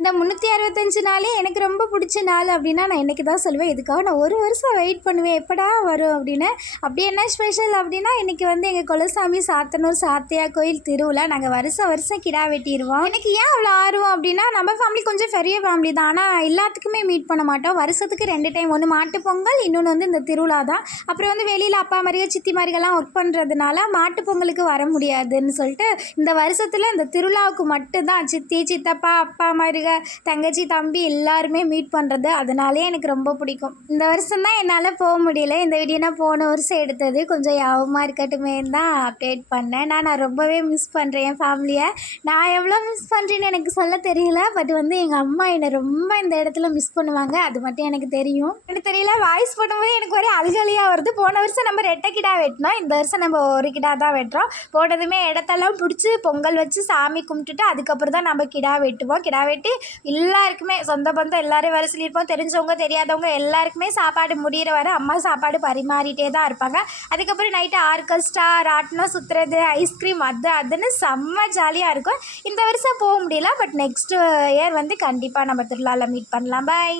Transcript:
இந்த 365 நாளே எனக்கு ரொம்ப பிடிச்ச நாள் அப்படின்னா நான் இன்றைக்கி தான் சொல்லுவேன். இதுக்காக நான் ஒரு வருஷம் வெயிட் பண்ணுவேன் எப்படா வரும் அப்படின்னு. அப்படி என்ன ஸ்பெஷல் அப்படின்னா இன்றைக்கி வந்து எங்கள் குலசாமி சாத்தனூர் சாத்தையா கோயில் திருவிழா. நாங்கள் வருஷம் வருஷம் கிடா வெட்டிடுவோம். எனக்கு ஏன் அவ்வளோ ஆர்வம் அப்படின்னா நம்ம ஃபேமிலி கொஞ்சம் பெரிய ஃபேமிலி தான். ஆனால் எல்லாத்துக்குமே மீட் பண்ண மாட்டோம். வருஷத்துக்கு 2 டைம், ஒன்று மாட்டு பொங்கல், இன்னொன்று வந்து இந்த திருவிழா தான். அப்புறம் வந்து வெளியில் அப்பா மாதிரியே சித்தி மாதிரிகள்லாம் ஒர்க் பண்ணுறதுனால மாட்டு பொங்கலுக்கு வர முடியாதுன்னு சொல்லிட்டு இந்த வருஷத்தில் இந்த திருவிழாவுக்கு மட்டும்தான் சித்தி, சித்தப்பா, அப்பா மாதிரிக, தங்கச்சி, தம்பி எல்லாருமே மீட் பண்ணுறது. அதனாலே எனக்கு ரொம்ப பிடிக்கும். இந்த வருஷம் தான் என்னால் போக முடியல. இந்த வீடியோ நான் போன வருஷம் எடுத்தது. கொஞ்சம் யாபமாக இருக்கட்டுமே தான் அப்டேட் பண்ணேன். நான் ரொம்பவே மிஸ் பண்ணுறேன் என் ஃபேமிலியை. நான் எவ்வளோ மிஸ் பண்ணுறேன்னு எனக்கு சொல்ல தெரியல. பட் வந்து எங்கள் அம்மா என்னை ரொம்ப இந்த இடத்துல மிஸ் பண்ணுவாங்க. அது மட்டும் எனக்கு தெரியும். எனக்கு தெரியல, வாய்ஸ் போடும்போது எனக்கு ஒரே அழுகலியாக வருது. போன வருஷம் நம்ம 2 கிடா வெட்டினோம். இந்த வருஷம் நம்ம 1 கிடா தான் வெட்டுறோம். போனதுமே இடத்தெல்லாம் பிடிச்சி பொங்கல் வச்சு சாமி கும்பிட்டுட்டு அதுக்கப்புறம் தான் நம்ம கிடா வெட்டுவோம். கிடா வெட்டி எல்லாருக்குமே சொந்த பந்தம் எல்லோரும் வர சொல்லியிருப்போம். தெரிஞ்சவங்க தெரியாதவங்க எல்லாருக்குமே சாப்பாடு முடிகிற வரை அம்மா சாப்பாடு பரிமாறிட்டே தான் இருப்பாங்க. அதுக்கப்புறம் நைட்டு ஆர்கெஸ்ட்ரா, ராட்டினம் சுற்றுறது, ஐஸ்கிரீம், அதுன்னு செம்ம ஜாலியாக இருக்கும். இந்த வருஷம் போக முடியல. பட் நெக்ஸ்ட் இயர் வந்து கண்டிப்பாக நம்ம திருவிழாவில் மீட் பண்ணலாம். பாய்.